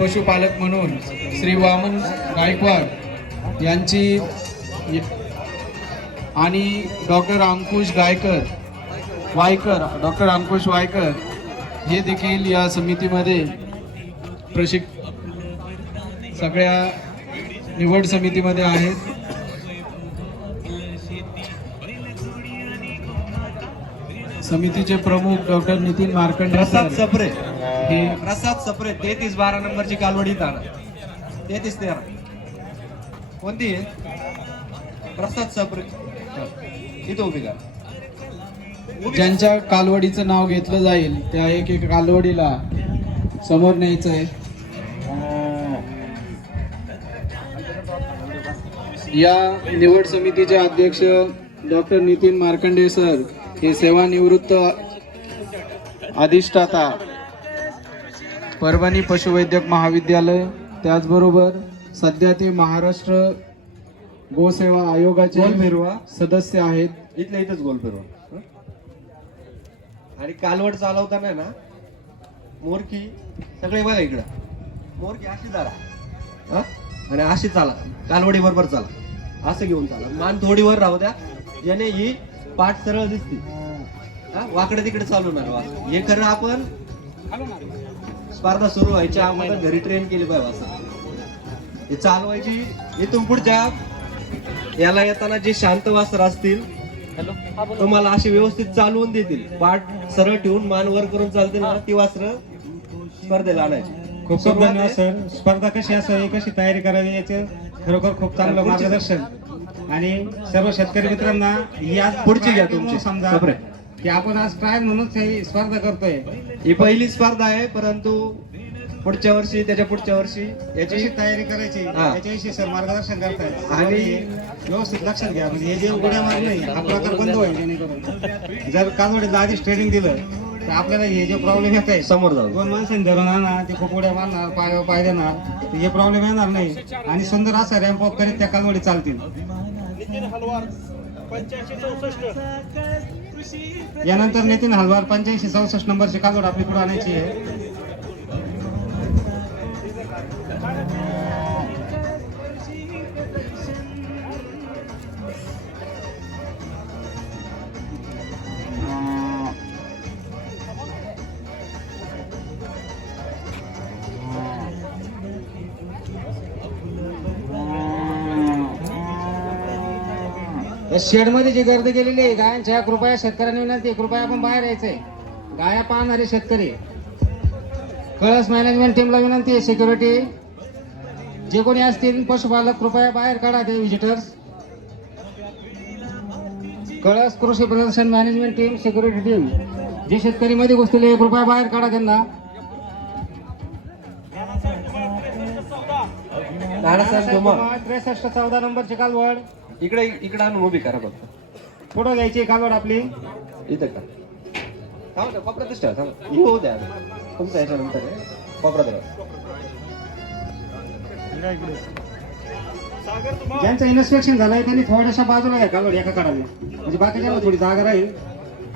पशुपालक म्हणून श्री वामन गायकवाड यांची आणि डॉक्टर अंकुश गायकर वायकर डॉक्टर अंकुश वायकर हे देखील या समितीमध्ये प्रशिक सगळ्या निवड समितीमध्ये आहेत. समितीचे प्रमुख डॉक्टर नितीन मार्कंड सप्रे. प्रसाद सप्रे तेहतीस बारा नंबरची कालवडी ताणा तेहतीस तेरा कोणती? आहे प्रसाद सप्रे. इथं उभी का उभी का? ज्यांच्या कालवडीचं नाव घेतलं जाईल त्या एक एक कालवडीला समोर न्यायचं आहे या निवड समितीचे अध्यक्ष डॉक्टर नितीन मार्कंडे सर हे सेवानिवृत्त अधिष्ठाता परभणी पशुवैद्यक महाविद्यालय. त्याचबरोबर सध्या ते महाराष्ट्र गोसेवा आयोगाचे गोल फिरवा. सदस्य आहेत. इथल्या इथंच गोल फिरवा? आणि कालवड चालवताना ना मोरकी सगळे बघा इकडं. मोरकी अशी चाला. हं? आणि अशी चाला. कालवडी बरोबर चाला. असं घेऊन चाला. मान थोडी वर राहू द्या. ज्याने ही पाठ सरळ दिसते. हा? वाकडे तिकडे चालू वा. हे खरं आपण स्पर्धा सुरू व्हायच्या अगोदर घरी ट्रेन केली पाहिजे असं हे चालवायची इथून पुढच्या याला येताना जे शांत वासर असतील तुम्हाला असे व्यवस्थित चालवून देतील. पाठ सरळ ठेवून मान वर करून चालतील ना ती वासर स्पर्धेला आणायची. खूप खूप धन्यवाद. सर. स्पर्धा कशी असावी कशी तयारी करावी याचे खरोखर खूप चांगलं मार्गदर्शन. आणि सर्व शेतकरी मित्रांना या पुढची घ्या तुमची. समजा. की आपण आज ट्रायल म्हणूनच ही स्पर्धा करतोय. ही पहिली स्पर्धा आहे परंतु पुढच्या वर्षी त्याच्या पुढच्या वर्षी कशी याची तयारी करायची? हा. याच्याविषयी सर मार्गदर्शन करतायत. आणि- व्यवस्थित लक्षात घ्या. म्हणजे हे जे उड्या मार नाही हा प्रकार बंद होईल जेणेकरून. जर कालवडीला आधीच ट्रेनिंग दिलं तर आपल्याला हे जे प्रॉब्लेम येत आहे समोर जाऊ. दोन माणसांनी धरून आणा ते खूप उड्या मारणार पाय पाय देणार हे प्रॉब्लेम येणार नाही. आणि सुंदर असा रॅम्प ऑफ करीत त्या कालवडी चालतील. यानंतर नितीन हलवार पंच्याऐंशी चौसष्ट नंबरची कालवड आपली पुढे आणायची आहे. शेडमध्ये जी गर्दी केलेली आहे गायांच्या कृपया शेतकऱ्यांनी विनंती आहे, कृपया आपण बाहेर यायचंय. गाया पाहणारे शेतकरी. कळस मॅनेजमेंट टीमला विनंती आहे सिक्युरिटी जे कोणी असतील पशुपालक कृपया बाहेर काढा ते व्हिजिटर्स कळस कृषी प्रदर्शन मॅनेजमेंट टीम सिक्युरिटी टीम जे शेतकरी मध्ये घुसलेले कृपया बाहेर काढा त्यांना. धुमाळ त्रेसष्ट चौदा नंबरची कालवड. इकडे इकडे आणून उभी करा फक्त. पुढं घ्यायची कालवड आपली. इथं का? थांबा ना, कोपऱ्यातच ठेवा थांबा. येऊ द्या. तुमचं याच्यानंतर आहे. कोपऱ्यात राहा. ज्यांचं इन्स्पेक्शन झालंय त्यांनी थोड्याशा बाजूला घ्या कालवड एका काढावी म्हणजे बाकीच्या थोडी जागा राहील.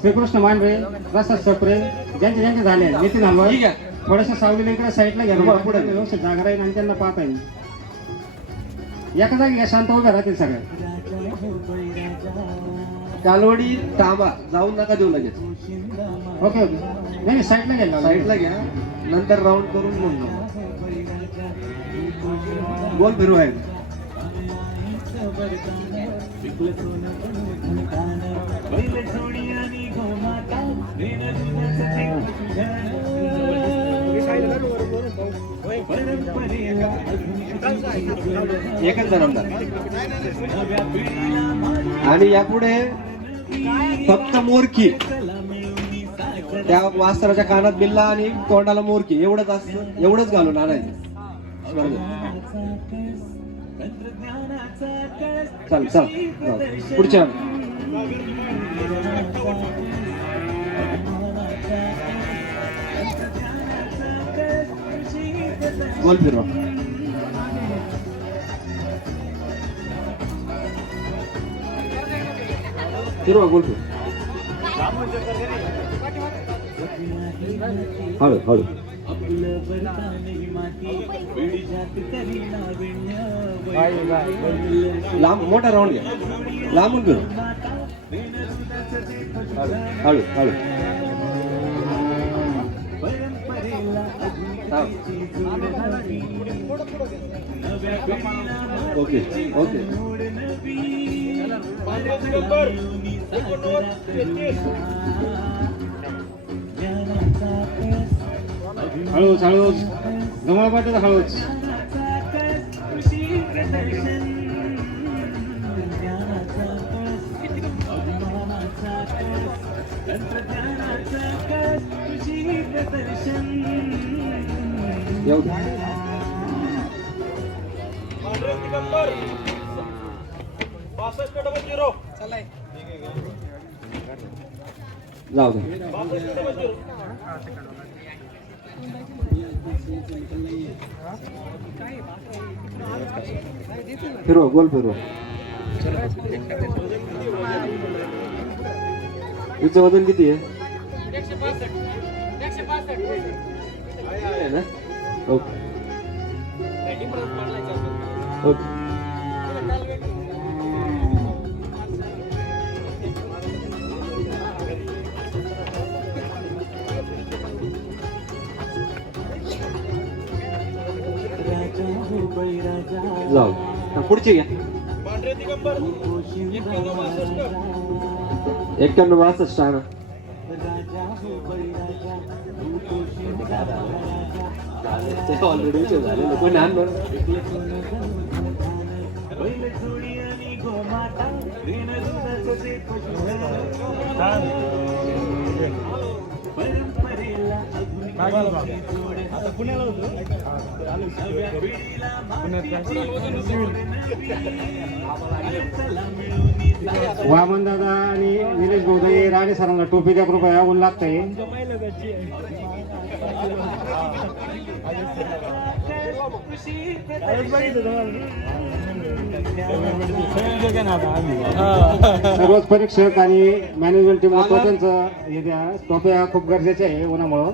श्रीकृष्ण मांडरे प्रसाद सप्रे ज्यांचे ज्यांचे झाले नितीन आहे. थोड्याशा सावलीला इकडे साईडला घ्या पुढे. व्यवस्थित जागा राहील आणि त्यांना पाहता येईल. एका जागी घ्या शांत उभ्या राहतील सगळ्या कालवडी तांबा जाऊन नका देऊ लगेच. Okay okay. नाही नाही साईडला घ्यायला साईडला घ्या. नंतर राऊंड करून मग जाऊ. गोल फिरू आहे एकच जन्मदार आणि यापुढे फक्त मोरकी. त्या वास्त्राच्या कानात बिल्ला आणि तोंडाला मोरकी. एवढंच असतं एवढंच घालून आणायचं. चल चल. पुढच्या. गोल फिरवा फिरवा गोल फिरवा हळू हळू लांब मोठा राऊंड घ्या लांबून ओके ओके हळूच हळूच. गमळ पाटील हळूच. येऊ दे जाऊ दे. फिरवा गोल फिरवा. हिचं वजन किती आहे? आहे ना? ओके. ओके. जाऊ. हा, पुढची घ्या. एक्क्याण्णव बासष्ट आहे ना ऑलरेडी वामन दादा आणि निलेश गोदय राणे सरांना टोपी द्या कृपया ऊन लागतंय. सर्वच परीक्षक आणि मॅनेजमेंट टीम त्यांचं हे द्या. टोप्या खूप गरजेचे आहे उन्हामुळं.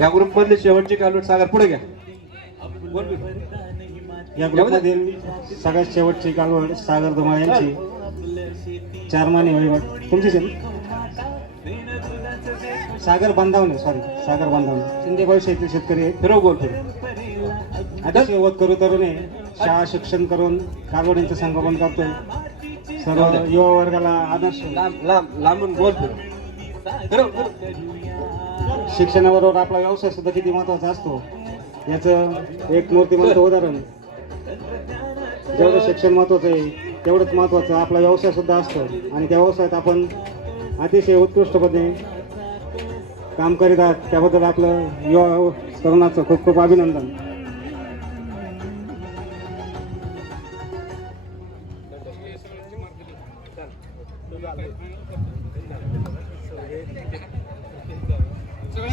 या ग्रुप मधले शेवटची कालवट सागर पुढे घ्या. या ग्रुपमधील सगळ्यात शेवटची कालवड सागर धुमाळ यांची. चार माने वहिवट तुमचीच आहे ना? सागर बांधावणे सॉरी सागर बांधावणे शिंदे भविष्यातील शेतकरी फिरव फिरव अतिशय वत करू तरुणे शाळा शिक्षण करून कालवडींचं संगोपन करतोय. सर्व युवा वर्गाला आदर्श. लांब लांब लांबून गोल फिरव. शिक्षणाबरोबर आपला व्यवसाय सुद्धा किती महत्त्वाचा असतो. याचं एक मूर्तिमंत उदाहरण. जेवढं शिक्षण महत्वाचं आहे तेवढंच महत्वाचं आपला व्यवसाय सुद्धा असतो. आणि त्या व्यवसायात आपण अतिशय उत्कृष्टपणे काम करीत आहात त्याबद्दल आपलं युवा तरुणाचं खूप खूप अभिनंदन.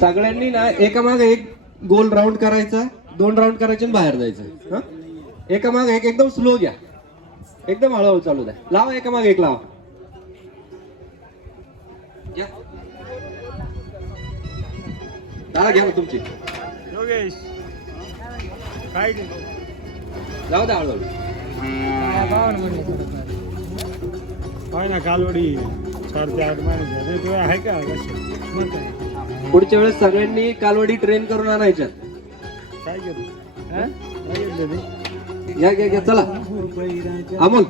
सगळ्यांनी ना एकामागे एक गोल राऊंड करायचा दोन राऊंड करायचे आणि बाहेर जायचं. हं? एक एकदम स्लो घ्या. एकदम हळूहळू चालू द्या. लावा एकामागे एक लावा. घ्या. दादा घ्या ना तुमची. जाऊ द्या हळूहळू. काय ना कालवडी चार ते आठ महिने आहे का? पुढच्या वेळेस सगळ्यांनी कालवडी ट्रेन करून आणायच्या. काय घेतो? काय या घ्या घ्या चला. अमोल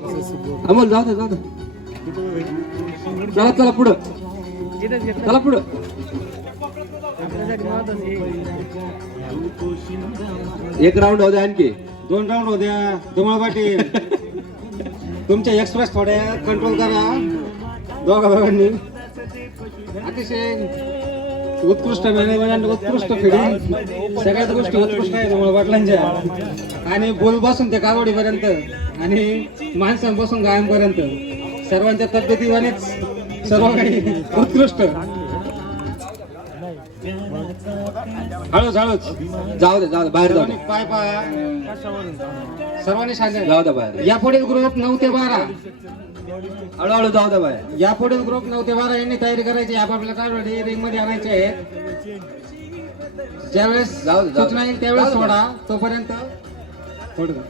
अमोल जाऊ दे जाऊ दे. चला चला पुढं. चला पुढं. एक राऊंड होऊ द्या आणखी. दोन राऊंड होत्या धुमाळ पाटील. तुमच्या एक्सप्रेस थोड्या कंट्रोल करा. दोघा भावांनी अतिशय उत्कृष्ट मॅनेजमेंट उत्कृष्ट फिडिंग सगळ्याच गोष्टी उत्कृष्ट आहे धुमाळ पाटलांच्या. आणि बसून ते कावडीपर्यंत आणि माणसांपासून गायमपर्यंत. सर्वांच्या तब्येतीवानेच सर्व काही उत्कृष्ट. हळूच हळूच. जाऊ दे जाऊ दे बाहेर जाऊ सर्वांनी दे. पाय पाय. सर्वांनी शांत जाऊ दे बाहेर. यापुढील ग्रुप नऊ ते बारा. हळूहळू जाऊ द्या बाय यापुढील ग्रुप नऊ ते बारा यांनी तयारी करायची. आपापल्या कालवडी रिंगमध्ये आणायचे आहेत. ज्यावेळेस दे, दे. सूचना येईल त्यावेळेस दे. सोडा. तोपर्यंत द्या.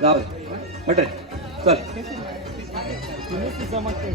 जाऊ दे. हटे चल समजते